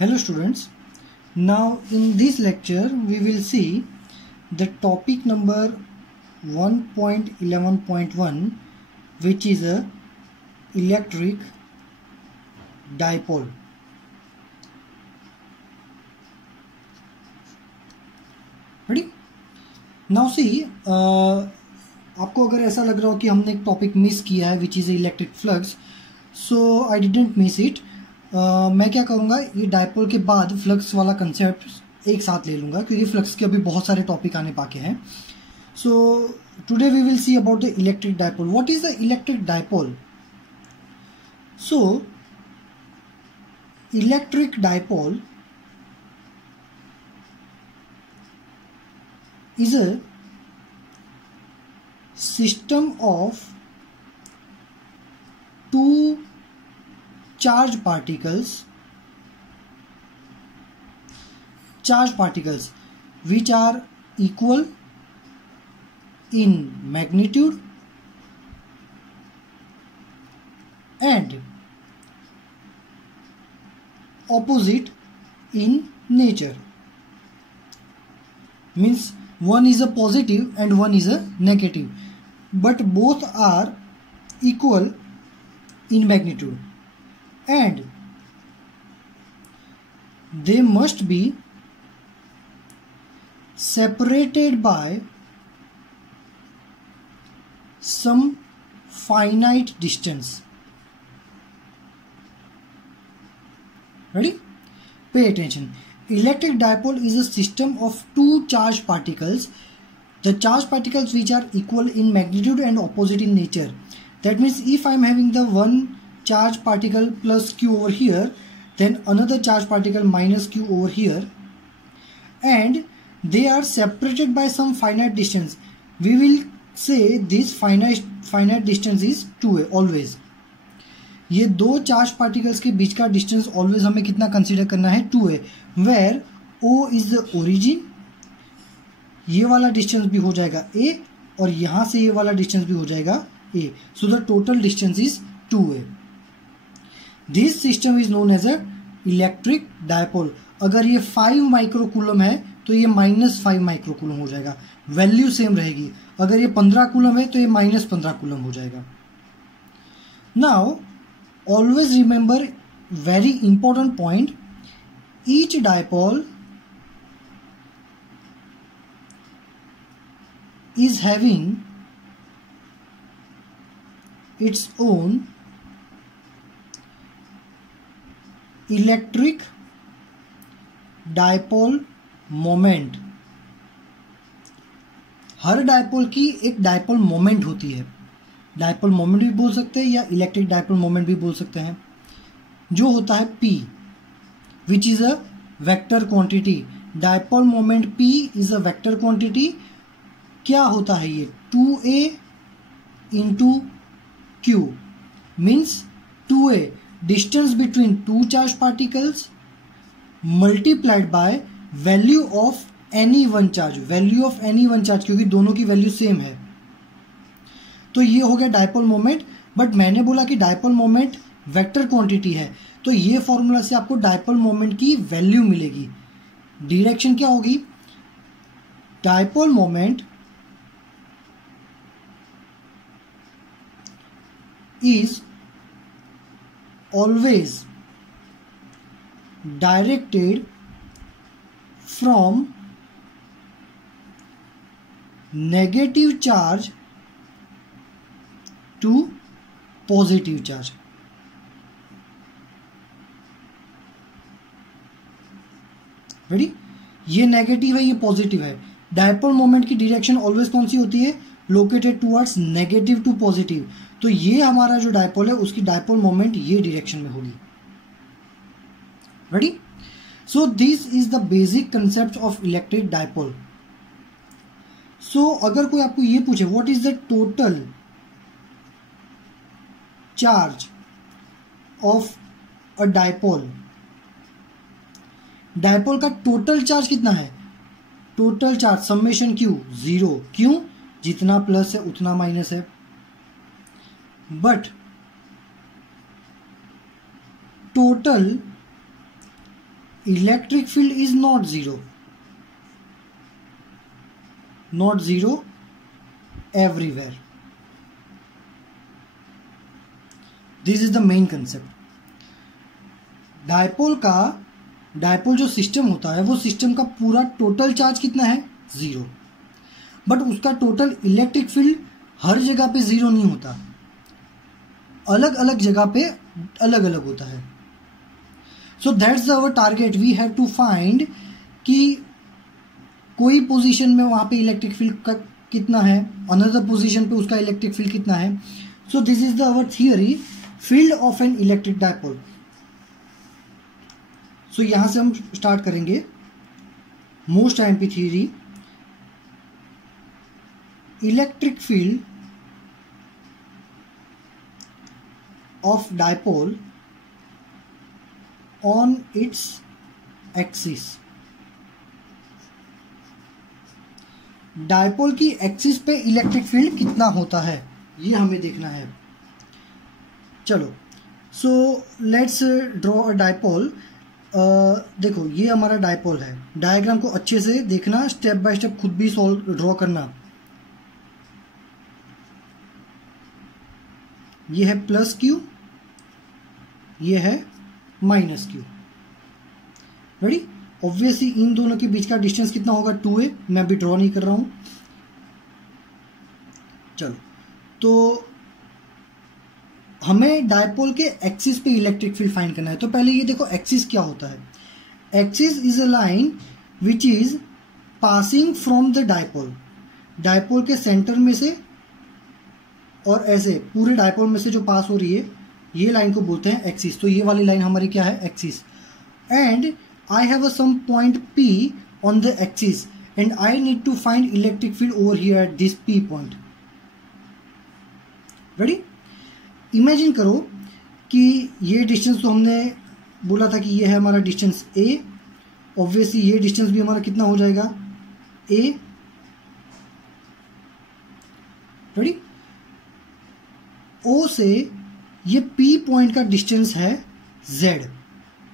Hello students, now in this lecture we will see the topic number 1.11.1 which is a electric dipole. Ready? Now see, आपको अगर ऐसा लग रहा हो कि हमने एक टॉपिक मिस किया है which is electric flux, so I didn't miss it. मैं क्या करूँगा, ये डायपोल के बाद फ्लक्स वाला कंसेप्ट एक साथ ले लूँगा क्योंकि फ्लक्स के अभी बहुत सारे टॉपिक आने बाकी हैं. So today we will see about the electric dipole. What is the electric dipole? So electric dipole is a system of two charged particles which are equal in magnitude and opposite in nature. Means one is a positive and one is a negative, but both are equal in magnitude and they must be separated by some finite distance. Ready? Pay attention. Electric dipole is a system of two charged particles. The charged particles which are equal in magnitude and opposite in nature. That means if I am having the one charged particle plus q over here, then another charged particle minus q over here, and they are separated by some finite distance. We will say this finite distance is 2a always. ये दो charge particles के बीच का distance always हमें कितना consider करना है? 2a, where o is the origin. ये वाला डिस्टेंस भी हो जाएगा a और यहां से ये वाला डिस्टेंस भी हो जाएगा a. So the total distance is 2a. This system is known as a electric dipole. अगर ये 5 माइक्रोकूलम है तो ये -5 माइक्रोकूलम हो जाएगा, वैल्यू सेम रहेगी. अगर ये 15 कूलम है तो ये -15 कूलम हो जाएगा. Now always remember very important point, each dipole is having its own electric dipole moment. Her dipole की एक डायपोल मोमेंट होती है. डायपोल मोमेंट भी बोल सकते हैं या इलेक्ट्रिक डायपोल मोमेंट भी बोल सकते हैं, जो होता है P, which is a vector quantity. Dipole moment P is a vector quantity. क्या होता है ये? 2a into Q means 2a distance between two charge particles multiplied by value of any one charge. Value of any one charge क्योंकि दोनों की value same है. तो ये हो गया डायपोल मोमेंट. बट मैंने बोला कि डायपोल मोमेंट वेक्टर क्वांटिटी है, तो ये फॉर्मूला से आपको डायपोल मोमेंट की वैल्यू मिलेगी. डायरेक्शन क्या होगी? Dipole moment is always directed from negative charge to positive charge. Ready? ये नेगेटिव है, ये पॉजिटिव है. डायपोल मोमेंट की डायरेक्शन ऑलवेज कौन सी होती है? Located towards negative to positive. तो ये हमारा जो डायपोल है उसकी डायपोल मोमेंट ये डायरेक्शन में होगी. Ready? So this is the basic concept of electric dipole. So अगर कोई आपको ये पूछे what is the total charge of a dipole, dipole का टोटल चार्ज कितना है? Total charge summation Q 0. क्यों? जितना प्लस है उतना माइनस है. but total electric field is not zero everywhere. This is the main concept. Dipole जो system होता है वो सिस्टम का पूरा टोटल चार्ज कितना है, 0. बट उसका टोटल इलेक्ट्रिक फील्ड हर जगह पे 0 नहीं होता, अलग अलग जगह पे अलग अलग होता है. So that's our target. We have to find कि कोई पोजीशन में वहां पे इलेक्ट्रिक फील्ड का कितना है, अनदर पोजीशन पे उसका इलेक्ट्रिक फील्ड कितना है. So this is the our theory, field of an electric dipole. So यहां से हम स्टार्ट करेंगे. Most IMP theory, electric field of dipole on its axis. Dipole की एक्सिस पे इलेक्ट्रिक फील्ड कितना होता है ये हमें देखना है. चलो, so let's draw a dipole. देखो ये हमारा डायपोल है. डायग्राम को अच्छे से देखना, स्टेप बाय स्टेप खुद भी सॉल्व ड्रॉ करना. ये है प्लस क्यू, ये है माइनस क्यू. रेडी. ऑब्वियसली इन दोनों के बीच का डिस्टेंस कितना होगा, 2a. मैं अभी ड्रॉ नहीं कर रहा हूं. चलो, तो हमें डायपोल के एक्सिस पे इलेक्ट्रिक फील्ड फाइंड करना है. तो पहले ये देखो एक्सिस क्या होता है. Axis is a line which is passing from the dipole. Dipole के सेंटर में से और ऐसे पूरे डायपोल में से जो पास हो रही है, ये लाइन को बोलते हैं एक्सिस. तो ये वाली लाइन हमारी क्या है, axis. And I have some point P on the axis and I need to find electric field over here at this P point. Ready? Imagine करो कि ये डिस्टेंस तो हमने बोला था कि ये है हमारा डिस्टेंस A. ऑब्वियसली ये डिस्टेंस भी हमारा कितना हो जाएगा, A. रेडी. O से ये P पॉइंट का डिस्टेंस है Z.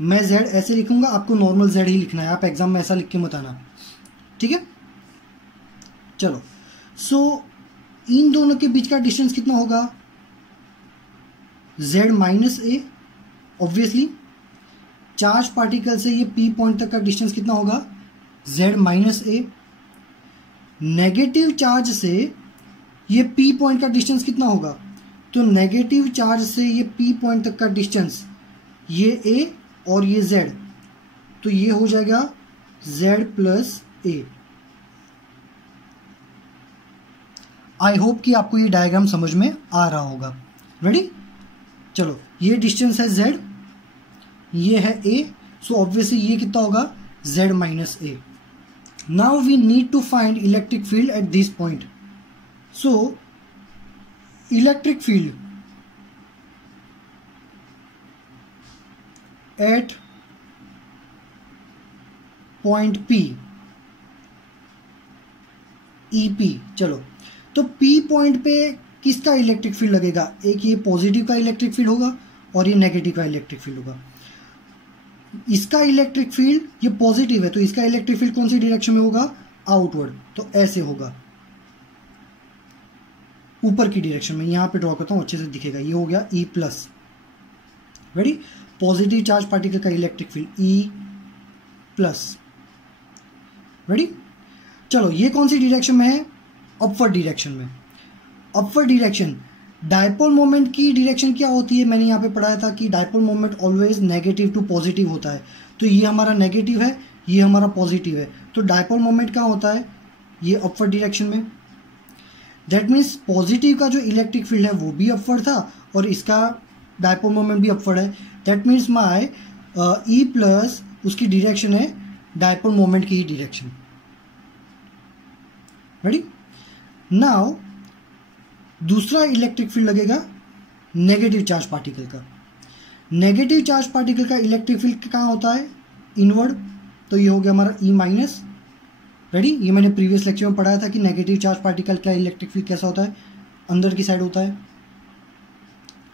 मैं Z ऐसे लिखूंगा, आपको नॉर्मल Z ही लिखना है. आप एग्जाम में ऐसा लिख के मत आना, ठीक है. चलो, सो इन दोनों के बीच का डिस्टेंस कितना होगा, Z minus A. Obviously charge particle से ये P पॉइंट तक का डिस्टेंस कितना होगा, Z minus A. Negative charge से ये P पॉइंट का डिस्टेंस कितना होगा, तो नेगेटिव चार्ज से ये P पॉइंट तक का डिस्टेंस, ये A और ये Z, तो ये हो जाएगा Z plus A. I hope कि आपको ये डायग्राम समझ में आ रहा होगा. रेडी. चलो, ये डिस्टेंस है Z, ये है A. सो ऑब्वियसली ये कितना होगा, Z minus A. Now we need to find electric field at this point. So electric field at point P, EP. चलो, तो P पॉइंट पे किसका इलेक्ट्रिक फील्ड लगेगा, एक ये पॉजिटिव का इलेक्ट्रिक फील्ड होगा और ये नेगेटिव का इलेक्ट्रिक फील्ड होगा. इसका इलेक्ट्रिक फील्ड ये पॉजिटिव है, तो इसका इलेक्ट्रिक फील्ड कौन सी डायरेक्शन में होगा, आउटवर्ड. तो ऐसे होगा, ऊपर की डायरेक्शन में. यहां पे ड्रॉ करता हूं, अच्छे से दिखेगा. ये हो गया E plus. Ready. Positive charge particle का electric field E plus. Ready. चलो, ये कौन सी डायरेक्शन में है, अपवर्ड डायरेक्शन में. अपवर्ड डायरेक्शन, डायपोल मोमेंट की डायरेक्शन क्या होती है, मैंने यहाँ पे पढ़ाया था कि dipole moment always negative to positive होता है. तो ये हमारा नेगेटिव है, ये हमारा पॉजिटिव है. तो डायपोल मोमेंट क्या होता है, ये अपवर्ड डायरेक्शन में. दैट मीन्स पॉजिटिव का जो इलेक्ट्रिक फील्ड है वो भी अपवर्ड था और इसका डायपोल मोमेंट भी अपवर्ड है. That means my E plus उसकी डायरेक्शन है डायपोल मोमेंट की ही डायरेक्शन. रेडी. नाउ दूसरा इलेक्ट्रिक फील्ड लगेगा नेगेटिव चार्ज पार्टिकल का. नेगेटिव चार्ज पार्टिकल का इलेक्ट्रिक फील्ड कहाँ होता है, इनवर्ड. तो ये हो गया हमारा E माइनस. रेडी. ये मैंने प्रीवियस लेक्चर में पढ़ाया था कि नेगेटिव चार्ज पार्टिकल का इलेक्ट्रिक फील्ड कैसा होता है, अंदर की साइड होता है.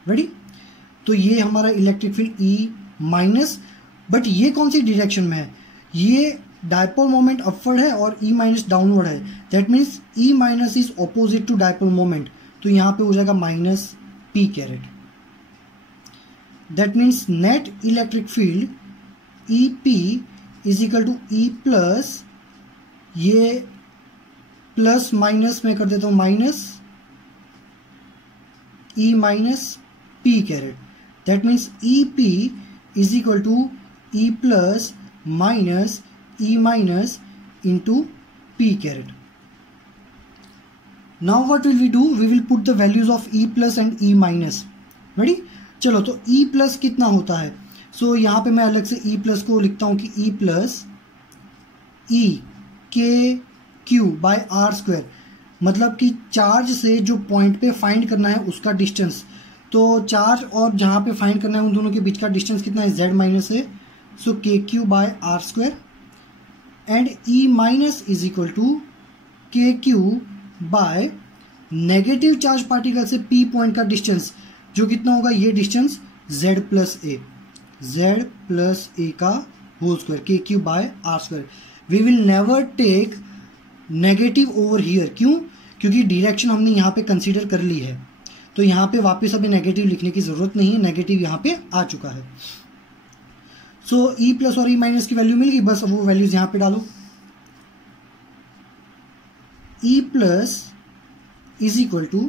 रेडी. तो ये हमारा electric field E minus. But ये कौन सी डायरेक्शन में है, ये डायपोल मोमेंट अपवर्ड है और ई माइनस डाउनवर्ड है, that means E minus is opposite to dipole moment, तो यहाँ पे हो जाएगा minus P caret. That means net electric field E P is equal to E plus, ये प्लस माइनस में कर देता हूँ minus E minus P caret, that means E P is equal to E plus minus E minus into P caret. Now what will we do, we will put the values of E plus and E minus. Ready, चलो तो E plus कितना होता है, सो यहाँ पे मैं अलग से ई प्लस को लिखता हूँ कि ई प्लस ई के क्यू बाय आर स्क्वायर, मतलब कि चार्ज से जो पॉइंट पे फाइंड करना है उसका डिस्टेंस, तो चार्ज और जहाँ पे फाइंड करना है उन दोनों के बीच का डिस्टेंस कितना है, z माइनस है, so K Q by R square, and E minus is equal to K Q by negative charge particle से p पॉइंट का डिस्टेंस, जो कितना होगा, ये डिस्टेंस z प्लस ए का whole square, K Q by R square. We will never take negative over here, क्यों, क्योंकि direction हमने यहाँ पे कंसीडर कर ली है, तो यहाँ पे वापस अभी नेगेटिव लिखने की जरूरत नहीं है, नेगेटिव यहाँ पे आ चुका है। सो ई प्लस और ई माइनस की वैल्यू मिल गई, बस अब वो वैल्यूज यहाँ पे डालो। E plus is equal to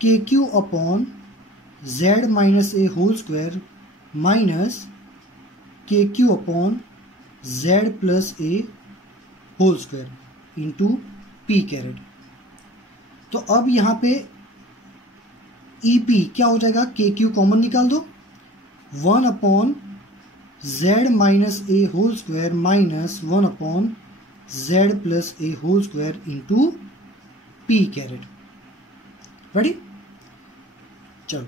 K Q upon Z minus A whole square minus K Q upon Z plus A whole square into P caret. तो अब यहाँ पे ई पी क्या हो जाएगा, के क्यू कॉमन निकाल दो, 1 upon Z minus A whole square minus 1 upon Z plus A whole square into P caret. Ready, चलो,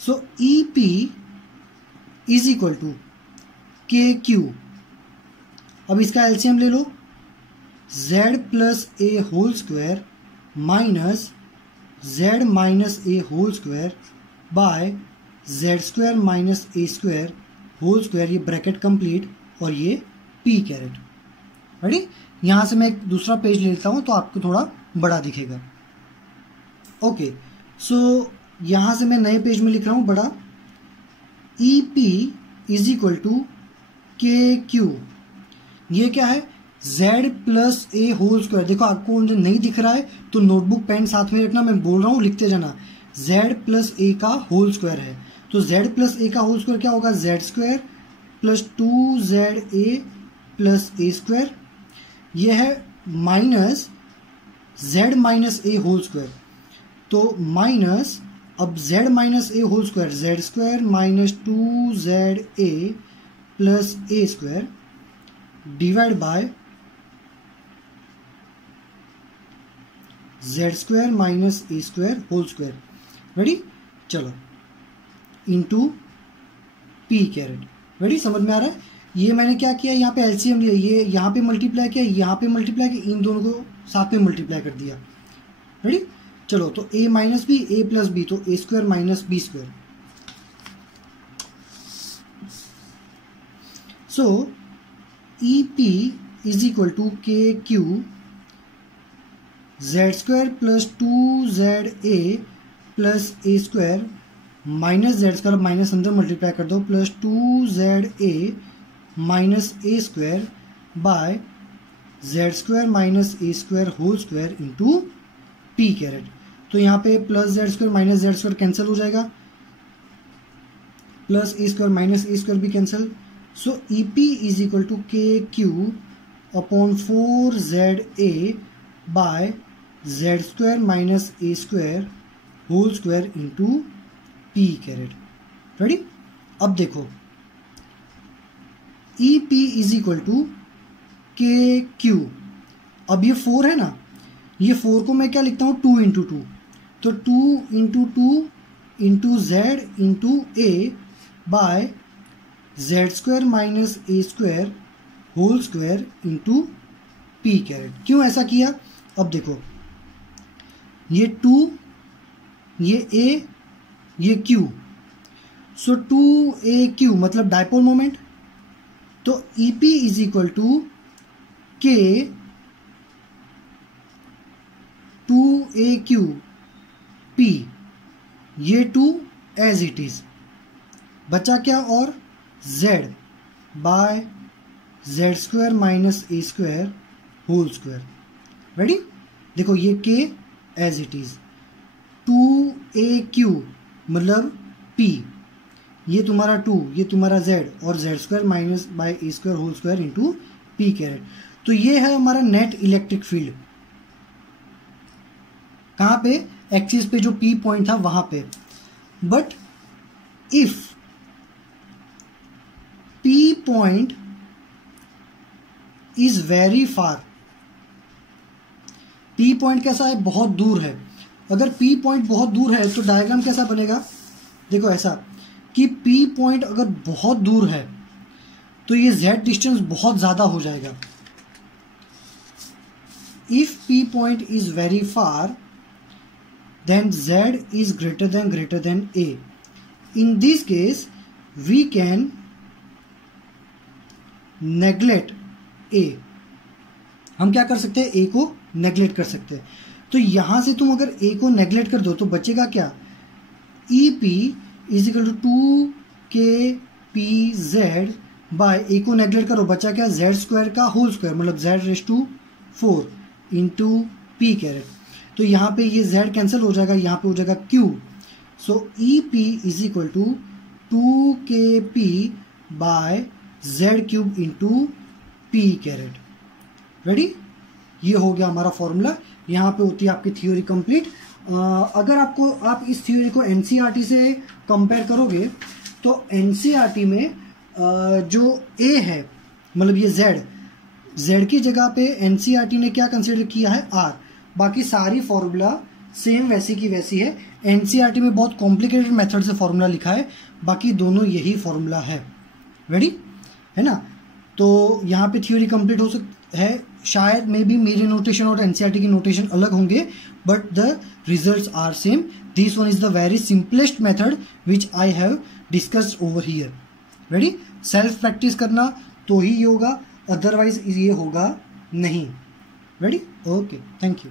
so E P is equal to K Q, अब इसका एलसीएम ले लो, z plus A whole square minus z minus A whole square by z square minus A square whole square, ये bracket complete, और ये p caret. Ready, यहां से मैं एक दूसरा पेज ले लेता हूं तो आपको थोड़ा बड़ा दिखेगा। ओके, सो यहां से मैं नए पेज में लिख रहा हूं बड़ा, E P is equal to K Q, ये क्या है, z plus A whole square. देखो आपको नहीं दिख रहा है तो नोटबुक पेन साथ में रखना, मैं बोल रहा हूँ लिखते जाना, z प्लस ए का होल स्क्वायर है, तो z प्लस ए का होल स्क्वायर क्या होगा, z square plus 2za plus A square, ये है minus z minus A whole square, तो माइनस, अब z minus A whole square, z square minus 2za plus A square divide by z square minus A square whole square. Ready, चलो, into P caret. Ready, समझ में आ रहा है, ये मैंने क्या किया, यहाँ पे एलसीएम लिया, ये यहाँ पे मल्टीप्लाई किया, यहाँ पे मल्टीप्लाई किया, इन दोनों को साथ में मल्टीप्लाई कर दिया। रेडी, चलो, तो a minus B, A plus B, तो A square minus B square. So E P is equal to K Q Z square plus 2za plus A square minus Z square, minus अंदर multiply कर दो, plus 2za minus A square by Z square minus A square whole square into P caret. तो यहाँ पे plus Z square minus Z square cancel हो जाएगा, plus A square minus A square भी cancel, so E P is equal to K Q upon 4za by Z square minus A square whole square into P caret. Ready, अब देखो, E P is equal to K Q, अब ये 4 है ना, ये 4 को मैं क्या लिखता हूँ, 2 इंटू 2, तो 2 into 2 into Z into A by Z square minus A square whole square into P caret. क्यों ऐसा किया, अब देखो, ये 2, ये ए, ये क्यू, सो 2AQ मतलब डायपोल मोमेंट, तो EP is equal to K 2AQ P, ये 2 एज इट इज, बचा क्या और Z by Z² minus A² whole square. Ready, देखो ये K as it is, 2AQ मतलब P, ये तुम्हारा 2, ये तुम्हारा Z और Z² minus by A² whole square into P caret. तो ये है हमारा नेट इलेक्ट्रिक फील्ड, कहाँ पे, एक्सिस पे जो P पॉइंट था वहां पे। But if P point is very far, P point कैसा है, बहुत दूर है। अगर P पॉइंट बहुत दूर है तो डायग्राम कैसा बनेगा, देखो ऐसा कि P पॉइंट अगर बहुत दूर है तो ये Z डिस्टेंस बहुत ज्यादा हो जाएगा। If P point is very far then Z is greater than A. In this case, we can neglect A. हम क्या कर सकते हैं, A को नेग्लेक्ट कर सकते हैं। तो यहां से तुम अगर A को नेग्लेक्ट कर दो तो बचेगा क्या, EP is equal to 2KPZ by, A को नेग्लेक्ट करो, बचा क्या, Z² का होल स्क्वायर मतलब Z⁴ इंटू P कैरेट। तो यहाँ पे ये Z कैंसिल हो जाएगा, यहाँ पे हो जाएगा Q। So EP is equal to 2KP by Z³ into P caret. Ready, ये हो गया हमारा फॉर्मूला। यहाँ पे होती है आपकी थ्योरी कंप्लीट। अगर आप इस थ्योरी को NCERT से कंपेयर करोगे तो NCERT में जो A है मतलब ये Z की जगह पे NCERT ने क्या कंसिडर किया है, R। बाकी सारी फॉर्मूला सेम वैसी की वैसी है। NCERT में बहुत कॉम्प्लिकेटेड मेथड से फॉर्मूला लिखा है, बाकी दोनों यही फॉर्मूला है। रेडी है ना, तो यहाँ पे थ्योरी कंप्लीट हो सकती है। शायद मे बी मेरी नोटेशन और NCERT की नोटेशन अलग होंगे, but the results are same. This one is the very simplest method which I have discussed over here. Ready, self practice करना तो ही ये होगा, अदरवाइज ये होगा नहीं। Ready, okay, thank you.